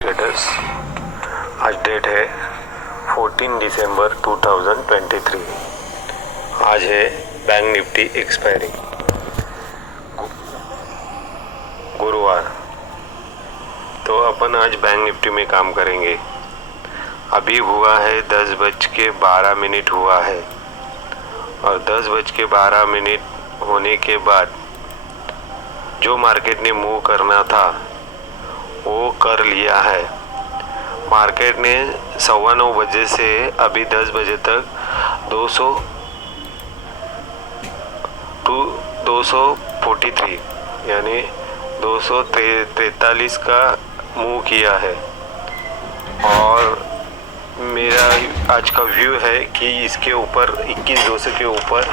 Traders, आज date है 14 दिसंबर 2023। आज है बैंक निफ्टी एक्सपायरी गुरुवार। तो अपन आज बैंक निफ्टी में काम करेंगे। अभी हुआ है 10:12 हुआ है और 10:12 होने के बाद जो मार्केट ने मूव करना था वो कर लिया है। मार्केट ने 9:15 बजे से अभी 10 बजे तक 243 यानी 243 का मूव किया है। और मेरा आज का व्यू है कि इसके ऊपर 21,200 के ऊपर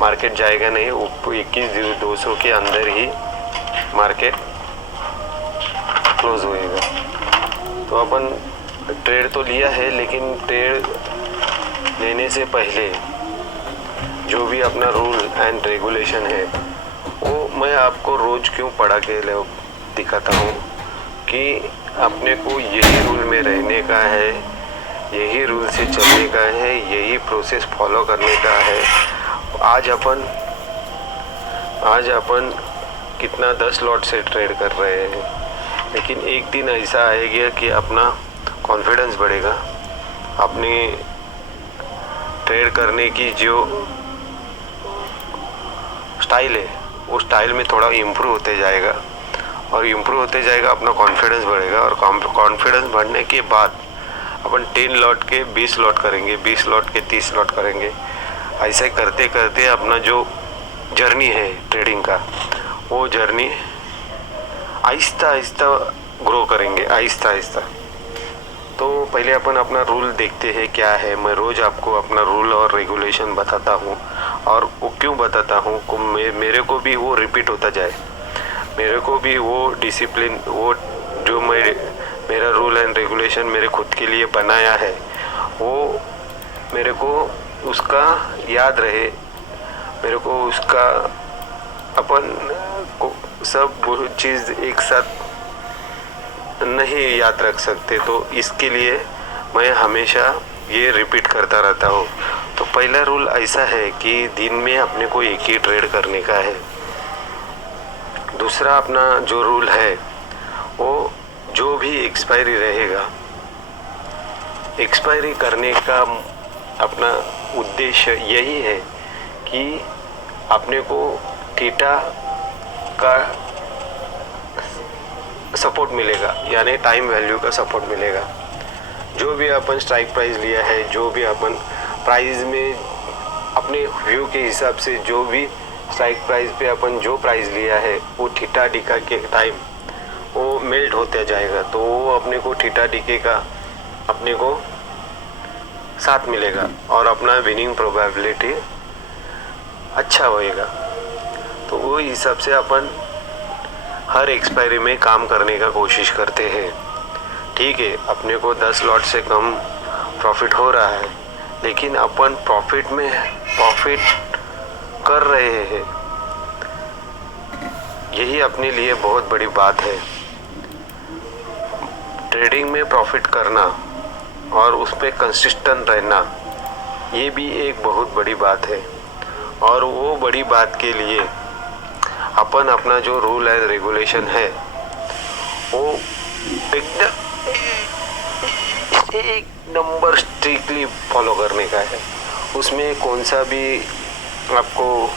मार्केट जाएगा नहीं। 21,200 के अंदर ही मार्केट क्लोज होएगा। तो अपन ट्रेड तो लिया है, लेकिन ट्रेड लेने से पहले जो भी अपना रूल एंड रेगुलेशन है वो मैं आपको रोज़ क्यों पढ़ा के दिखाता हूँ कि अपने को यही रूल में रहने का है, यही रूल से चलने का है, यही प्रोसेस फॉलो करने का है। आज अपन कितना 10 लॉट से ट्रेड कर रहे हैं, लेकिन एक दिन ऐसा आएगा कि अपना कॉन्फिडेंस बढ़ेगा। अपनी ट्रेड करने की जो स्टाइल है वो स्टाइल में थोड़ा इम्प्रूव होते जाएगा और इम्प्रूव होते जाएगा अपना कॉन्फिडेंस बढ़ेगा। और कॉन्फिडेंस बढ़ने के बाद अपन 10 लॉट के 20 लॉट करेंगे, 20 लॉट के 30 लॉट करेंगे। ऐसे करते करते अपना जो जर्नी है ट्रेडिंग का, वो जर्नी आहिस्ता आहिस्ता ग्रो करेंगे, आहिस्ता आहिस्ता। तो पहले अपन अपना रूल देखते हैं क्या है। मैं रोज़ आपको अपना रूल और रेगुलेशन बताता हूँ, और वो क्यों बताता हूँ को मेरे को भी वो रिपीट होता जाए, मेरे को भी वो डिसिप्लिन, वो जो मेरा रूल एंड रेगुलेशन मेरे खुद के लिए बनाया है वो मेरे को उसका याद रहे, मेरे को उसका अपन को सब चीज़ एक साथ नहीं याद रख सकते। तो इसके लिए मैं हमेशा ये रिपीट करता रहता हूँ। तो पहला रूल ऐसा है कि दिन में अपने को एक ही ट्रेड करने का है। दूसरा अपना जो रूल है वो जो भी एक्सपायरी रहेगा, एक्सपायरी करने का अपना उद्देश्य यही है कि अपने को थीटा का सपोर्ट मिलेगा, यानी टाइम वैल्यू का सपोर्ट मिलेगा। जो भी अपन स्ट्राइक प्राइस लिया है, जो भी अपन प्राइस में अपने व्यू के हिसाब से जो भी स्ट्राइक प्राइस पे अपन जो प्राइस लिया है वो थीटा डिका के टाइम वो मेल्ट होते जाएगा। तो वो अपने को थीटा डिके का अपने को साथ मिलेगा और अपना विनिंग प्रोबेबिलिटी अच्छा होएगा। तो वो हिसाब से अपन हर एक्सपायरी में काम करने का कोशिश करते हैं। ठीक है, अपने को 10 लॉट से कम प्रॉफिट हो रहा है, लेकिन अपन प्रॉफिट कर रहे हैं, यही अपने लिए बहुत बड़ी बात है। ट्रेडिंग में प्रॉफिट करना और उस पर कंसिस्टेंट रहना, ये भी एक बहुत बड़ी बात है। और वो बड़ी बात के लिए अपन अपना जो रूल एंड रेगुलेशन है वो एक नंबर स्ट्रिक्टली फॉलो करने का है। उसमें कौन सा भी आपको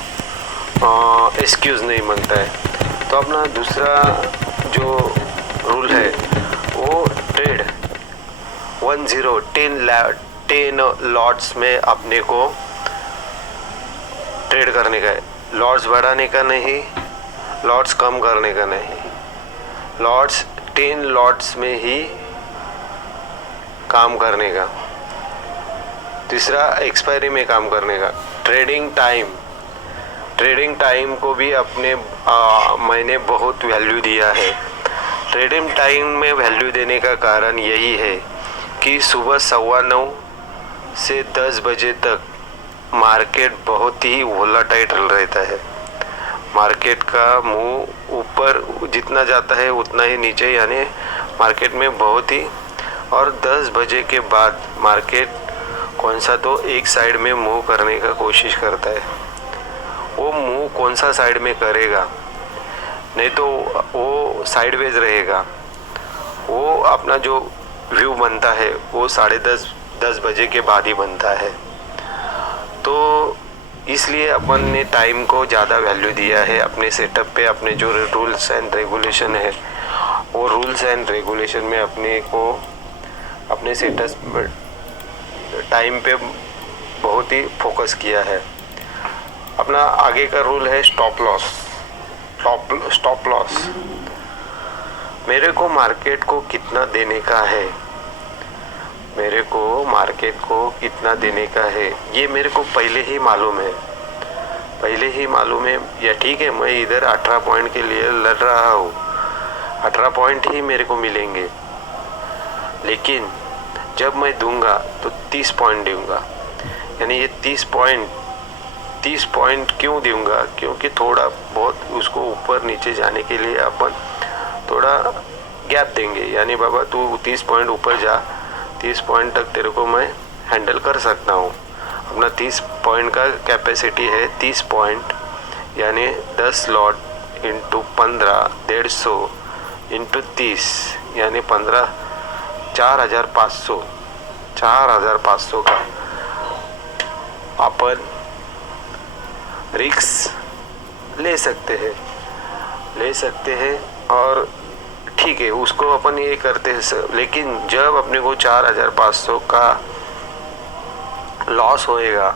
एक्सक्यूज़ नहीं मांगता है। तो अपना दूसरा जो रूल है वो ट्रेड 10 लॉट्स में अपने को ट्रेड करने का है। लॉट्स बढ़ाने का नहीं, लॉट्स कम करने का नहीं, लॉट्स 10 लॉट्स में ही काम करने का। तीसरा एक्सपायरी में काम करने का। ट्रेडिंग टाइम को भी अपने मैंने बहुत वैल्यू दिया है। ट्रेडिंग टाइम में वैल्यू देने का कारण यही है कि सुबह 9:15 से 10 बजे तक मार्केट बहुत ही वोलेटाइल रहता है। मार्केट का मुंह ऊपर जितना जाता है उतना ही नीचे, यानी मार्केट में बहुत ही, और 10 बजे के बाद मार्केट कौन सा तो एक साइड में मूव करने का कोशिश करता है। वो मूव कौन सा साइड में करेगा, नहीं तो वो साइडवेज रहेगा। वो अपना जो व्यू बनता है वो 10:30 बजे के बाद ही बनता है। तो इसलिए अपन ने टाइम को ज़्यादा वैल्यू दिया है अपने सेटअप पे। अपने जो रूल्स एंड रेगुलेशन है, वो रूल्स एंड रेगुलेशन में अपने को अपने सेटअप टाइम पे बहुत ही फोकस किया है। अपना आगे का रूल है स्टॉप लॉस। मेरे को मार्केट को कितना देने का है, मेरे को मार्केट को कितना देने का है, ये मेरे को पहले ही मालूम है। या ठीक है, मैं इधर 18 पॉइंट के लिए लड़ रहा हूँ, 18 पॉइंट ही मेरे को मिलेंगे, लेकिन जब मैं दूंगा तो 30 पॉइंट दूंगा। यानी ये 30 पॉइंट क्यों दूंगा, क्योंकि थोड़ा बहुत उसको ऊपर नीचे जाने के लिए अपन थोड़ा गैप देंगे। यानी बाबा तू 30 पॉइंट ऊपर जा, 30 पॉइंट तक तेरे को मैं हैंडल कर सकता हूँ। अपना 30 पॉइंट का कैपेसिटी है, 30 पॉइंट यानी 10 लॉट इंटू 15, 150 इंटू 30 यानी 15, 4,500 का अपन रिक्स ले सकते हैं और ठीक है, उसको अपन ये करते हैं सब। लेकिन जब अपने को 4,500 का लॉस होएगा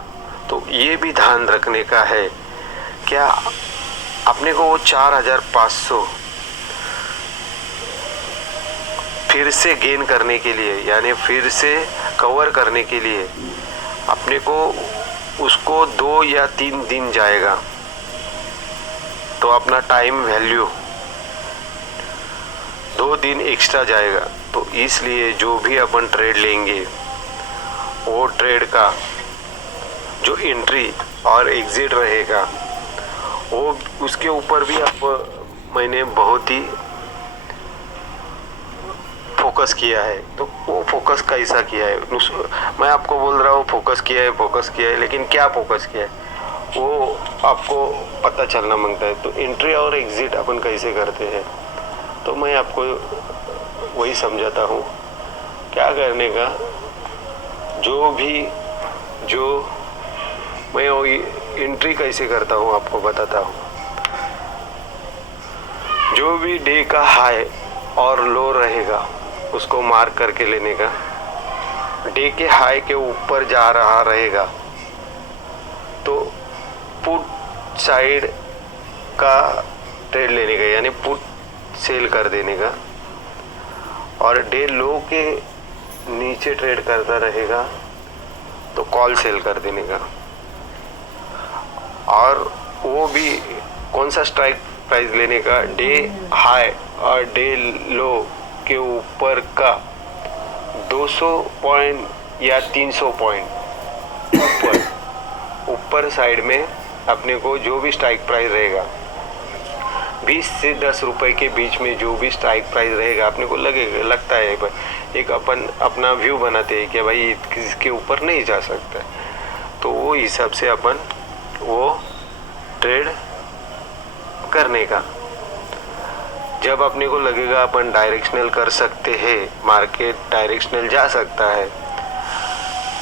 तो ये भी ध्यान रखने का है, क्या अपने को वो 4,500 फिर से गेन करने के लिए, यानी फिर से कवर करने के लिए अपने को उसको 2 या 3 दिन जाएगा। तो अपना टाइम वैल्यू 2 दिन एक्स्ट्रा जाएगा। तो इसलिए जो भी अपन ट्रेड लेंगे, वो ट्रेड का जो एंट्री और एग्जिट रहेगा, वो उसके ऊपर भी मैंने बहुत ही फोकस किया है। तो वो फोकस कैसा किया है, मैं आपको बोल रहा हूँ फोकस किया है, लेकिन क्या फोकस किया है वो आपको पता चलना मांगता है। तो एंट्री और एग्जिट अपन कैसे करते हैं, तो मैं आपको वही समझाता हूँ क्या करने का। जो मैं एंट्री कैसे करता हूँ आपको बताता हूँ। जो भी डे का हाई और लो रहेगा उसको मार्क करके लेने का। डे के हाई के ऊपर जा रहा रहेगा तो पुट साइड का ट्रेड लेने का, यानी पुट सेल कर देने का। और डे लो के नीचे ट्रेड करता रहेगा तो कॉल सेल कर देने का। और वो भी कौन सा स्ट्राइक प्राइस लेने का, डे हाई और डे लो के ऊपर का 200 पॉइंट या 300 पॉइंट ऊपर साइड में अपने को जो भी स्ट्राइक प्राइस रहेगा, 20 से 10 रुपए के बीच में जो भी स्ट्राइक प्राइस रहेगा, अपने को लगता है एक अपन अपना व्यू बनाते हैं कि भाई इसके ऊपर नहीं जा सकता, तो वो हिसाब से अपन वो ट्रेड करने का। जब अपने को लगेगा अपन डायरेक्शनल कर सकते हैं, मार्केट डायरेक्शनल जा सकता है,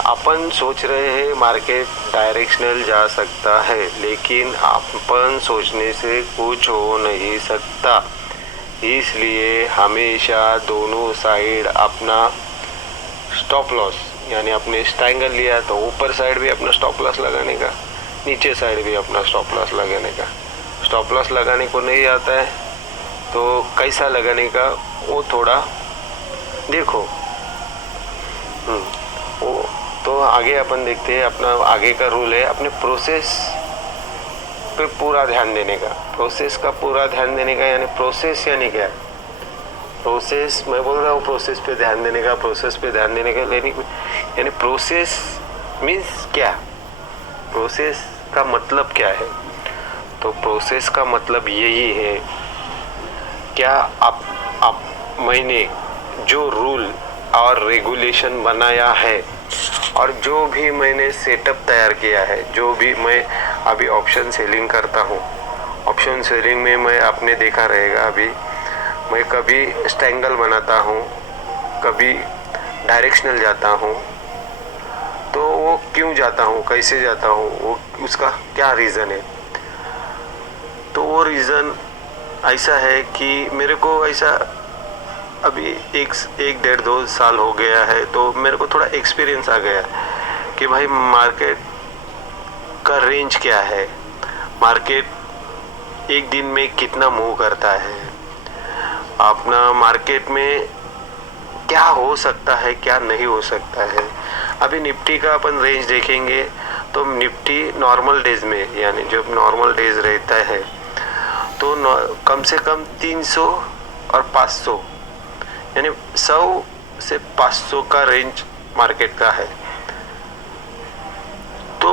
अपन सोच रहे हैं मार्केट डायरेक्शनल जा सकता है, लेकिन अपन सोचने से कुछ हो नहीं सकता। इसलिए हमेशा दोनों साइड अपना स्टॉप लॉस, यानी अपने स्ट्रैंगल लिया तो ऊपर साइड भी अपना स्टॉप लॉस लगाने का, नीचे साइड भी अपना स्टॉप लॉस लगाने का। स्टॉप लॉस लगाने को नहीं आता है तो कैसा लगाने का वो थोड़ा देखो। वो तो आगे अपन देखते हैं। अपना आगे का रूल है अपने प्रोसेस पे पूरा ध्यान देने का। प्रोसेस का पूरा ध्यान देने का, यानी प्रोसेस यानी क्या, प्रोसेस मैं बोल रहा हूँ प्रोसेस पे ध्यान देने का, प्रोसेस पे ध्यान देने का, यानी प्रोसेस मीन्स क्या, प्रोसेस का मतलब क्या है। तो प्रोसेस का मतलब यही है, क्या आप मैंने जो रूल और रेगुलेशन बनाया है और जो भी मैंने सेटअप तैयार किया है, जो भी मैं अभी ऑप्शन सेलिंग करता हूँ, ऑप्शन सेलिंग में मैं आपने देखा रहेगा, अभी मैं कभी स्ट्रैंगल बनाता हूँ, कभी डायरेक्शनल जाता हूँ। तो वो क्यों जाता हूँ, कैसे जाता हूँ, वो उसका क्या रीज़न है? तो वो रीज़न ऐसा है कि मेरे को ऐसा अभी एक डेढ़ 2 साल हो गया है, तो मेरे को थोड़ा एक्सपीरियंस आ गया कि भाई मार्केट का रेंज क्या है, मार्केट एक दिन में कितना मूव करता है, अपना मार्केट में क्या हो सकता है, क्या नहीं हो सकता है। अभी निफ्टी का अपन रेंज देखेंगे तो निफ्टी नॉर्मल डेज में, यानी जब नॉर्मल डेज रहता है तो कम से कम 300 और 500, यानी 100 से 500 का रेंज मार्केट का है। तो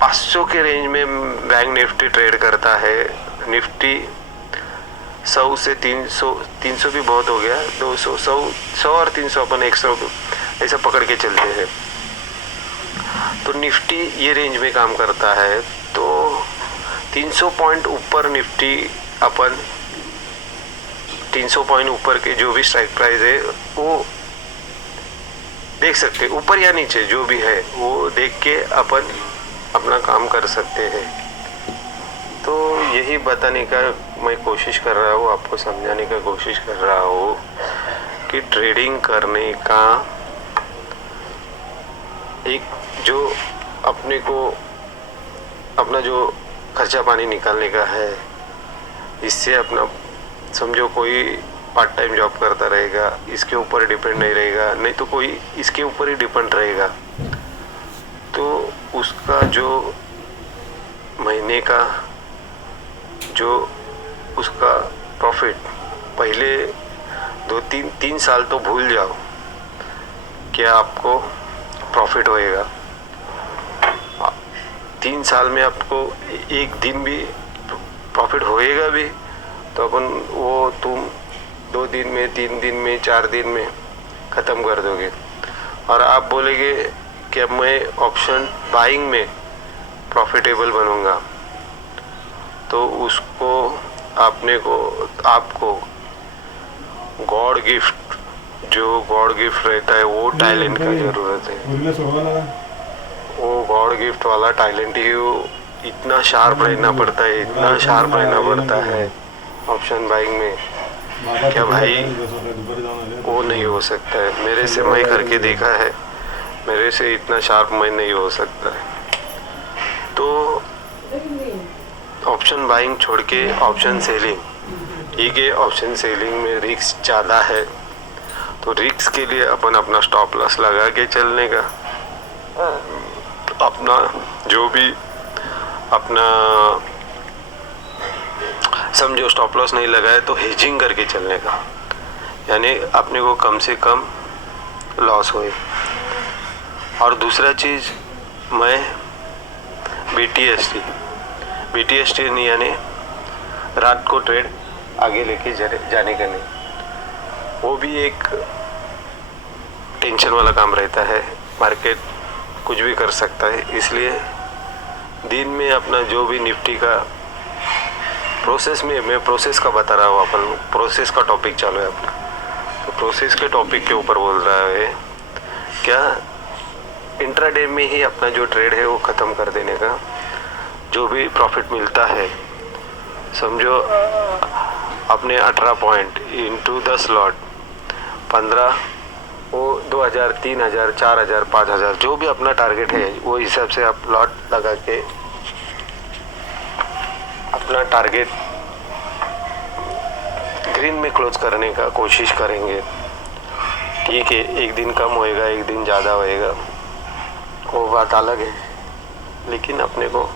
500 के रेंज में बैंक निफ्टी ट्रेड करता है। निफ्टी 100 से 300, 300 भी बहुत हो गया, 200, 100 और 300 अपन 100 ऐसा पकड़ के चलते हैं। तो निफ्टी ये रेंज में काम करता है। तो 300 पॉइंट ऊपर निफ्टी अपन 300 पॉइंट ऊपर के जो भी स्ट्राइक प्राइस है वो देख सकते, ऊपर या नीचे जो भी है वो देख के अपन अपना काम कर सकते हैं। तो यही बताने का मैं कोशिश कर रहा हूँ, आपको समझाने का कोशिश कर रहा हूँ कि ट्रेडिंग करने का एक जो अपने को अपना जो खर्चा पानी निकालने का है, इससे अपना समझो कोई पार्ट टाइम जॉब करता रहेगा, इसके ऊपर डिपेंड नहीं रहेगा, नहीं तो कोई इसके ऊपर ही डिपेंड रहेगा, तो उसका जो महीने का जो उसका प्रॉफिट पहले 2-3 साल तो भूल जाओ क्या आपको प्रॉफिट होएगा। 3 साल में आपको एक दिन भी प्रॉफिट होएगा भी तो अपन वो तुम 2 दिन में, 3 दिन में, 4 दिन में ख़त्म कर दोगे। और आप बोलेंगे कि मैं ऑप्शन बाइंग में प्रॉफिटेबल बनूंगा, तो उसको आपको गॉड गिफ्ट, जो गॉड गिफ्ट रहता है वो टैलेंट का ज़रूरत है। वो गॉड गिफ्ट वाला टैलेंट ही इतना शार्प रहना पड़ता है, इतना शार्प रहना पड़ता है ऑप्शन बाइंग में, क्या भाई वो नहीं हो सकता है। मेरे से मैं करके देखा है, मेरे से इतना शार्प मैं नहीं हो सकता है। तो ऑप्शन बाइंग छोड़ के ऑप्शन सेलिंग, ठीक है, ऑप्शन सेलिंग में रिस्क ज़्यादा है, तो रिस्क के लिए अपन अपना स्टॉप लॉस लगा के चलने का, अपना जो भी अपना समझो स्टॉप लॉस नहीं लगाए तो हेजिंग करके चलने का, यानी अपने को कम से कम लॉस होए। और दूसरा चीज़, मैं BTST नहीं, यानी रात को ट्रेड आगे लेके जाने का नहीं, वो भी एक टेंशन वाला काम रहता है। मार्केट कुछ भी कर सकता है, इसलिए दिन में अपना जो भी निफ्टी का प्रोसेस में, मैं प्रोसेस का बता रहा हूँ, अपन प्रोसेस का टॉपिक चालू है अपना, तो प्रोसेस के टॉपिक के ऊपर बोल रहा है क्या, इंट्राडे में ही अपना जो ट्रेड है वो ख़त्म कर देने का। जो भी प्रॉफिट मिलता है, समझो अपने 18 पॉइंट इंटू 10 लॉट 15, वो 2000, 3000, 4000, 5000 जो भी अपना टारगेट है वो हिसाब से आप लॉट लगा के अपना टारगेट ग्रीन में क्लोज करने का कोशिश करेंगे। ठीक है, एक दिन कम होएगा, एक दिन ज़्यादा होएगा, वो बात अलग है, लेकिन अपने को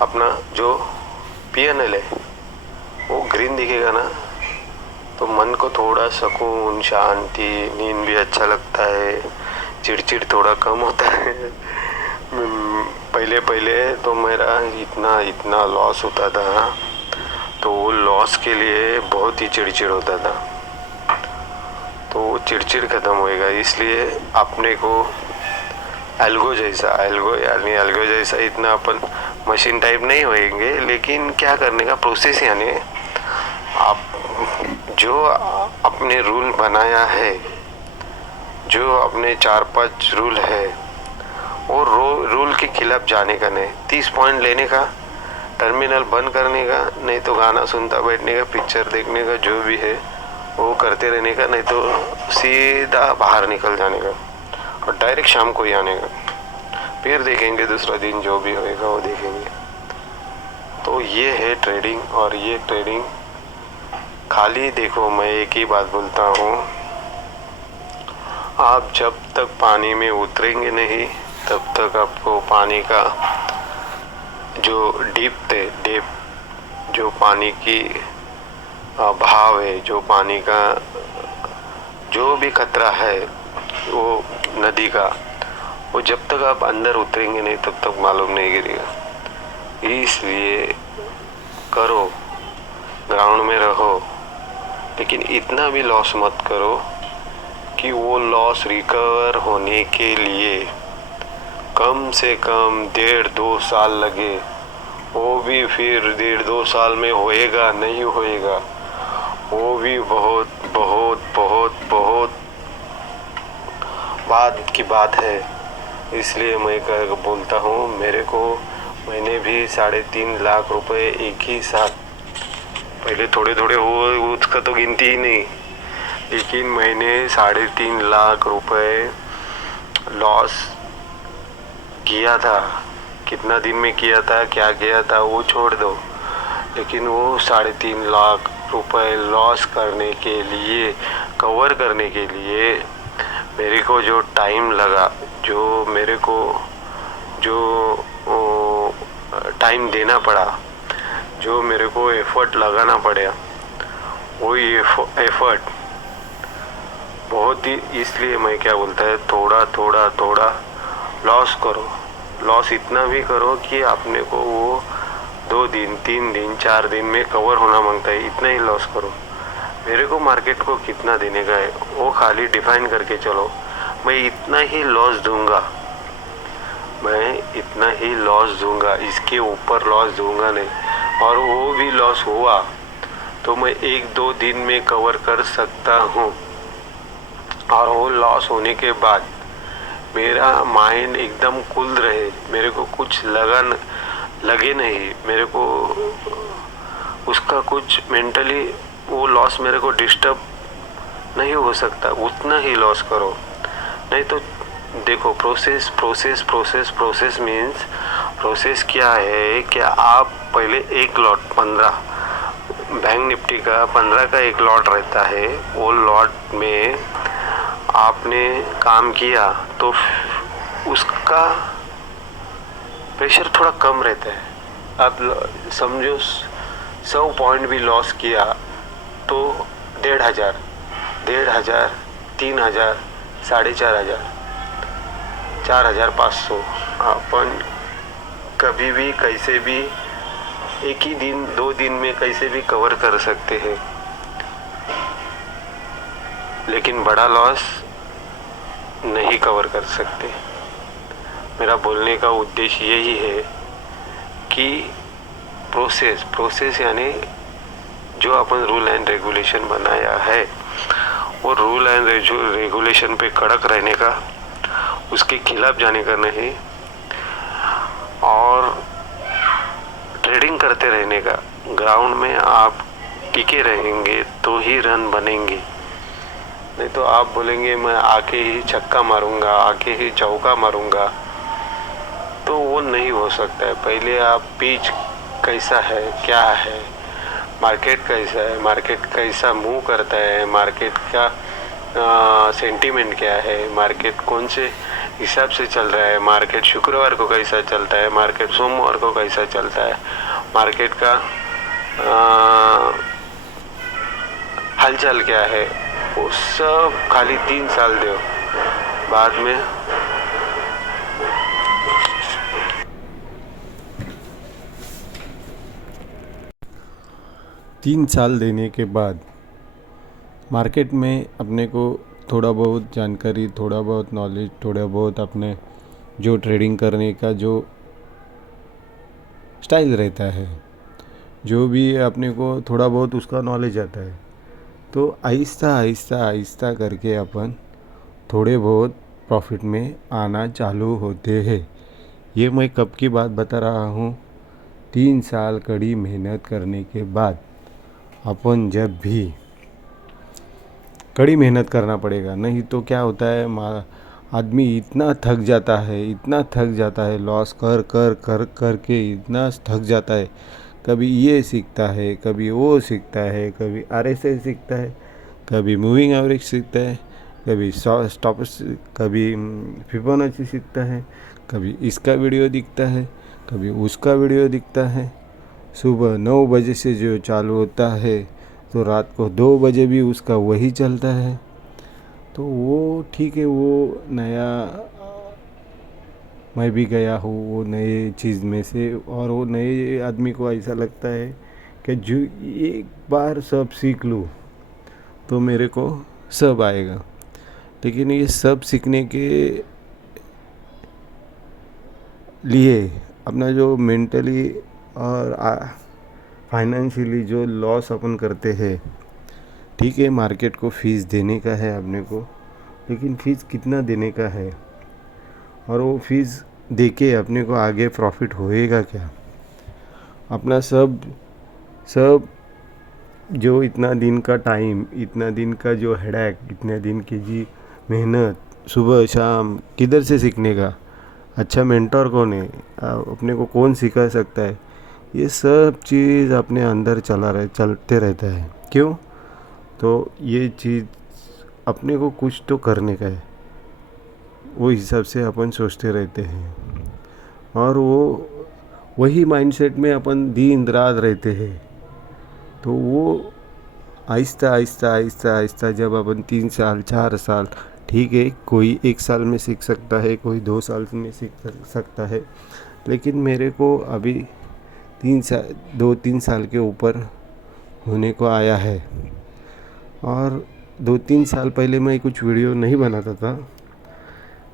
अपना जो PNL है वो ग्रीन दिखेगा ना, तो मन को थोड़ा सुकून, शांति, नींद भी अच्छा लगता है, चिड़चिड़ थोड़ा कम होता है। पहले तो मेरा इतना लॉस होता था, तो वो लॉस के लिए बहुत ही चिड़चिड़ होता था। तो वो चिड़चिड़ ख़त्म होएगा। इसलिए अपने को एल्गो जैसा इतना अपन मशीन टाइप नहीं होएंगे, लेकिन क्या करने का प्रोसेस, यानी आप जो अपने रूल बनाया है, जो अपने 4-5 रूल है, वो रूल के खिलाफ जाने का नहीं। 30 पॉइंट लेने का, टर्मिनल बंद करने का, नहीं तो गाना सुनता बैठने का, पिक्चर देखने का, जो भी है वो करते रहने का, नहीं तो सीधा बाहर निकल जाने का और डायरेक्ट शाम को ही आने का। फिर देखेंगे दूसरा दिन जो भी होएगा वो देखेंगे। तो ये है ट्रेडिंग। और ये ट्रेडिंग खाली देखो, मैं एक ही बात बोलता हूँ, आप जब तक पानी में उतरेंगे नहीं तब तक आपको पानी का जो डेप जो पानी की भाव है, जो पानी का जो भी खतरा है वो नदी का, वो जब तक आप अंदर उतरेंगे नहीं तब तक मालूम नहीं गिरेगा। इसलिए करो, ग्राउंड में रहो, लेकिन इतना भी लॉस मत करो कि वो लॉस रिकवर होने के लिए कम से कम 1.5-2 साल लगे। वो भी फिर 1.5-2 साल में होएगा नहीं होएगा, वो भी बहुत बहुत बहुत बहुत बात की बात है। इसलिए मैं बोलता हूँ, मैंने भी 3.5 लाख रुपए एक ही साथ, पहले थोड़े थोड़े हो, उसका तो गिनती ही नहीं, लेकिन मैंने 3.5 लाख रुपए लॉस किया था। कितना दिन में किया था, क्या किया था वो छोड़ दो, लेकिन वो 3.5 लाख रुपए लॉस करने के लिए, कवर करने के लिए मेरे को जो टाइम लगा, जो मेरे को जो टाइम देना पड़ा, जो मेरे को एफर्ट लगाना पड़ा, वो एफर्ट बहुत ही, इसलिए मैं क्या बोलता है, थोड़ा थोड़ा थोड़ा लॉस करो। लॉस इतना भी करो कि आपने को वो 2 दिन 3 दिन 4 दिन में कवर होना मांगता है, इतना ही लॉस करो। मेरे को मार्केट को कितना देने का है वो खाली डिफाइन करके चलो, मैं इतना ही लॉस दूंगा, मैं इतना ही लॉस दूंगा, इसके ऊपर लॉस दूंगा नहीं। और वो भी लॉस हुआ तो मैं 1-2 दिन में कवर कर सकता हूँ। और वो लॉस होने के बाद मेरा माइंड एकदम कूल रहे, मेरे को कुछ लगे नहीं, मेरे को उसका कुछ मेंटली वो लॉस मेरे को डिस्टर्ब नहीं हो सकता, उतना ही लॉस करो। नहीं तो देखो, प्रोसेस मीन्स, प्रोसेस क्या है, क्या आप पहले एक लॉट 15 बैंक निफ्टी का 15 का एक लॉट रहता है, वो लॉट में आपने काम किया तो उसका प्रेशर थोड़ा कम रहता है। आप समझो 100 पॉइंट भी लॉस किया तो 1,500, 3,000, 4,500, 4,500 अपन कभी भी कैसे भी एक ही दिन 2 दिन में कैसे भी कवर कर सकते हैं, लेकिन बड़ा लॉस नहीं कवर कर सकते। मेरा बोलने का उद्देश्य यही है कि प्रोसेस यानी जो अपन रूल एंड रेगुलेशन बनाया है, वो रूल एंड रेगुलेशन पे कड़क रहने का, उसके खिलाफ जाने का नहीं, और ट्रेडिंग करते रहने का। ग्राउंड में आप टिके रहेंगे तो ही रन बनेंगे, नहीं तो आप बोलेंगे मैं आके ही छक्का मारूंगा, आके ही चौका मारूंगा, तो वो नहीं हो सकता है। पहले आप पिच कैसा है, क्या है, मार्केट कैसा है, मार्केट कैसा मूव करता है, मार्केट का सेंटीमेंट क्या है, मार्केट कौन से हिसाब से चल रहा है, मार्केट शुक्रवार को कैसा चलता है, मार्केट सोमवार को कैसा चलता है, मार्केट का हालचाल क्या है, वो सब खाली 3 साल दो, बाद में तीन साल देने के बाद मार्केट में अपने को थोड़ा बहुत जानकारी, थोड़ा बहुत नॉलेज, थोड़ा बहुत अपने जो ट्रेडिंग करने का जो स्टाइल रहता है, जो भी अपने को थोड़ा बहुत उसका नॉलेज आता है, तो आहिस्ता आहिस्ता आहिस्ता करके अपन थोड़े बहुत प्रॉफिट में आना चालू होते हैं। ये मैं कब की बात बता रहा हूँ, 3 साल कड़ी मेहनत करने के बाद अपन जब भी कड़ी मेहनत करना पड़ेगा, नहीं तो क्या होता है आदमी इतना थक जाता है, इतना थक जाता है, लॉस कर कर कर कर के इतना थक जाता है। कभी ये सीखता है, कभी वो सीखता है, कभी RSI सीखता है, कभी मूविंग एवरेज सीखता है, कभी स्टॉप, कभी फिबोनाची सीखता है, कभी इसका वीडियो दिखता है, कभी उसका वीडियो दिखता है। सुबह 9 बजे से जो चालू होता है तो रात को 2 बजे भी उसका वही चलता है। तो वो ठीक है, वो नया, मैं भी गया हूँ वो नए चीज़ में से, और वो नए आदमी को ऐसा लगता है कि जो एक बार सब सीख लूँ तो मेरे को सब आएगा। लेकिन ये सब सीखने के लिए अपना जो मेंटली और फाइनेंशियली जो लॉस अपन करते हैं, ठीक है, मार्केट को फ़ीस देने का है अपने को, लेकिन फ़ीस कितना देने का है, और वो फ़ीस देके अपने को आगे प्रॉफिट होएगा क्या? अपना सब सब जो इतना दिन का टाइम, इतना दिन का जो हेडेक, इतने दिन की जी मेहनत, सुबह शाम किधर से सीखने का? अच्छा मेंटर कौन है? अपने को कौन सिखा सकता है? ये सब चीज़ अपने अंदर चलते रहता है। क्यों? तो ये चीज़ अपने को कुछ तो करने का है, वो हिसाब से अपन सोचते रहते हैं, और वो वही माइंडसेट में अपन दिन रात रहते हैं। तो वो आहिस्ता आहिस्ता आहिस्ता आहिस्ता जब अपन 3 साल 4 साल, ठीक है, कोई 1 साल में सीख सकता है, कोई 2 साल में सीख सकता है, लेकिन मेरे को अभी 2-3 साल के ऊपर होने को आया है। और 2-3 साल पहले मैं कुछ वीडियो नहीं बनाता था।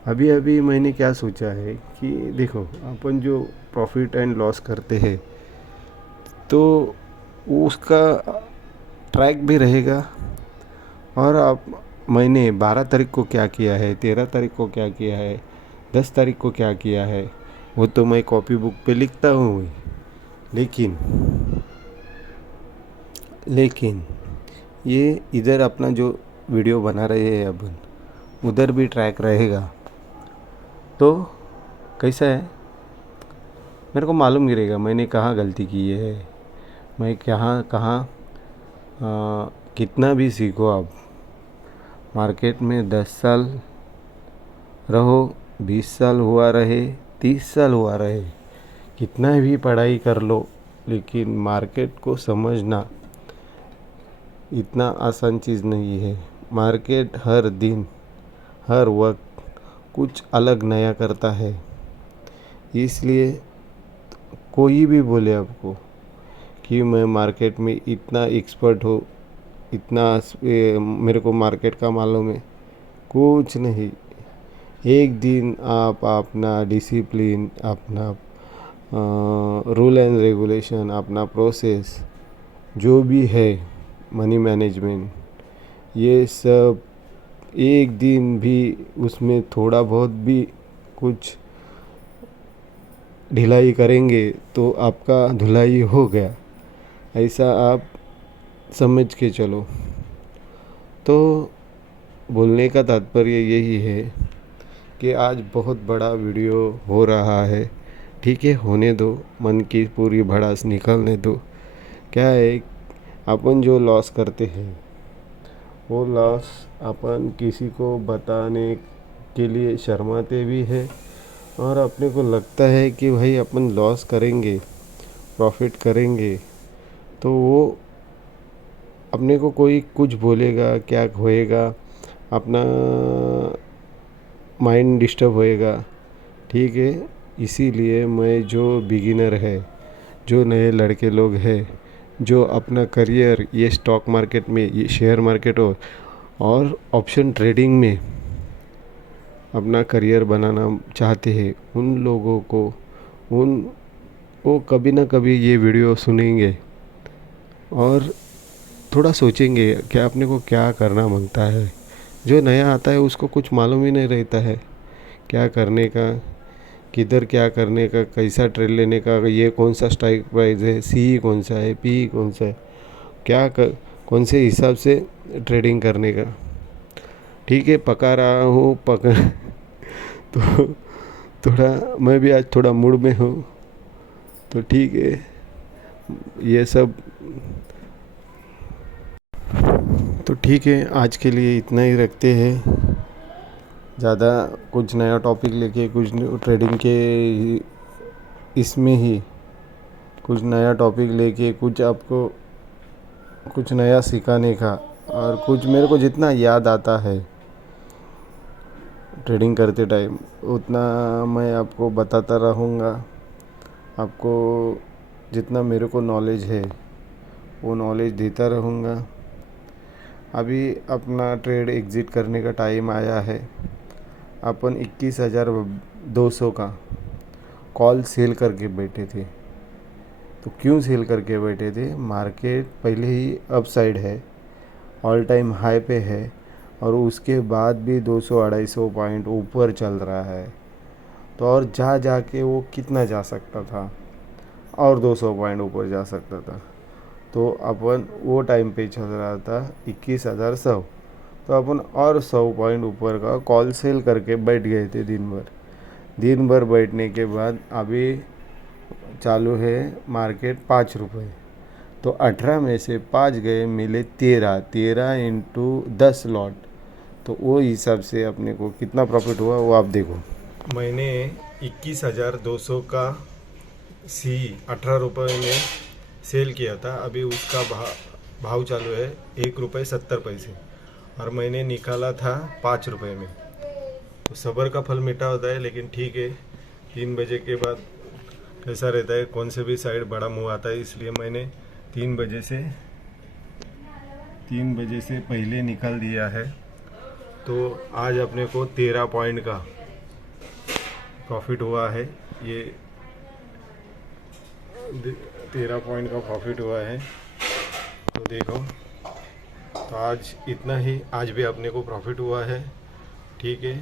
अभी अभी मैंने क्या सोचा है कि देखो, अपन जो प्रॉफिट एंड लॉस करते हैं तो उसका ट्रैक भी रहेगा, और आप मैंने 12 तारीख को क्या किया है, 13 तारीख को क्या किया है, 10 तारीख को क्या किया है, वो तो मैं कॉपी बुक पे लिखता हूँ। लेकिन ये इधर अपना जो वीडियो बना रहे हैं अपन, उधर भी ट्रैक रहेगा। तो कैसा है, मेरे को मालूम गिरेगा मैंने कहाँ गलती की है, मैं कहाँ कितना भी सीखो आप मार्केट में 10 साल रहो, 20 साल हुआ रहे, 30 साल हुआ रहे, कितना भी पढ़ाई कर लो, लेकिन मार्केट को समझना इतना आसान चीज़ नहीं है। मार्केट हर दिन हर वक्त कुछ अलग नया करता है। इसलिए कोई भी बोले आपको कि मैं मार्केट में इतना एक्सपर्ट हो, इतना मेरे को मार्केट का मालूम है, कुछ नहीं। एक दिन आप अपना डिसिप्लिन, अपना रूल एंड रेगुलेशन, अपना प्रोसेस जो भी है, मनी मैनेजमेंट, ये सब एक दिन भी उसमें थोड़ा बहुत भी कुछ ढिलाई करेंगे तो आपका धुलाई हो गया, ऐसा आप समझ के चलो। तो बोलने का तात्पर्य यही है कि आज बहुत बड़ा वीडियो हो रहा है, ठीक है, होने दो, मन की पूरी भड़ास निकलने दो। क्या है, अपन जो लॉस करते हैं वो लॉस अपन किसी को बताने के लिए शर्माते भी है, और अपने को लगता है कि भाई अपन लॉस करेंगे, प्रॉफिट करेंगे तो वो अपने को कोई कुछ बोलेगा, क्या होएगा, अपना माइंड डिस्टर्ब होएगा, ठीक है। इसीलिए मैं जो बिगिनर है, जो नए लड़के लोग हैं, जो अपना करियर ये स्टॉक मार्केट में, ये शेयर मार्केट हो, और ऑप्शन ट्रेडिंग में अपना करियर बनाना चाहते हैं उन लोगों को उन वो कभी ना कभी ये वीडियो सुनेंगे और थोड़ा सोचेंगे कि अपने को क्या करना मांगता है। जो नया आता है उसको कुछ मालूम ही नहीं रहता है क्या करने का, किधर क्या करने का, कैसा ट्रेड लेने का, ये कौन सा स्ट्राइक प्राइस है, सी कौन सा है, पी कौन सा है, कौन से हिसाब से ट्रेडिंग करने का। ठीक है, पका रहा हूँ तो थोड़ा मैं भी आज थोड़ा मूड में हूँ, तो ठीक है, ये सब तो ठीक है, आज के लिए इतना ही रखते हैं। ज़्यादा कुछ नया टॉपिक लेके कुछ ट्रेडिंग के इसमें ही कुछ नया टॉपिक लेके कुछ आपको कुछ नया सिखाने का और कुछ मेरे को जितना याद आता है ट्रेडिंग करते टाइम उतना मैं आपको बताता रहूँगा। आपको जितना मेरे को नॉलेज है वो नॉलेज देता रहूँगा। अभी अपना ट्रेड एग्ज़िट करने का टाइम आया है। अपन 21,200 का कॉल सेल करके बैठे थे। तो क्यों सेल करके बैठे थे? मार्केट पहले ही अप साइड है, ऑल टाइम हाई पे है और उसके बाद भी 200-250 पॉइंट ऊपर चल रहा है। तो और जा के वो कितना जा सकता था? और 200 पॉइंट ऊपर जा सकता था। तो अपन वो टाइम पे चल रहा था 21,100। तो अपन और 100 पॉइंट ऊपर का कॉल सेल करके बैठ गए थे दिन भर बैठने के बाद अभी चालू है मार्केट 5 रुपये। तो 18 में से 5 गए, मिले 13 इंटू 10 लॉट। तो वो हिसाब से अपने को कितना प्रॉफिट हुआ वो आप देखो। मैंने 21,200 का सी 18 रुपये में सेल किया था। अभी उसका भाव चालू है 1 रुपये 70 पैसे और मैंने निकाला था 5 रुपये में। तो सब्र का फल मीठा होता है, लेकिन ठीक है, 3 बजे के बाद कैसा रहता है, कौन से भी साइड बड़ा मुंह आता है, इसलिए मैंने 3 बजे से पहले निकाल दिया है। तो आज अपने को 13 पॉइंट का प्रॉफिट हुआ है। ये 13 पॉइंट का प्रॉफिट हुआ है। तो देखो, तो आज इतना ही, आज भी अपने को प्रॉफिट हुआ है। ठीक है।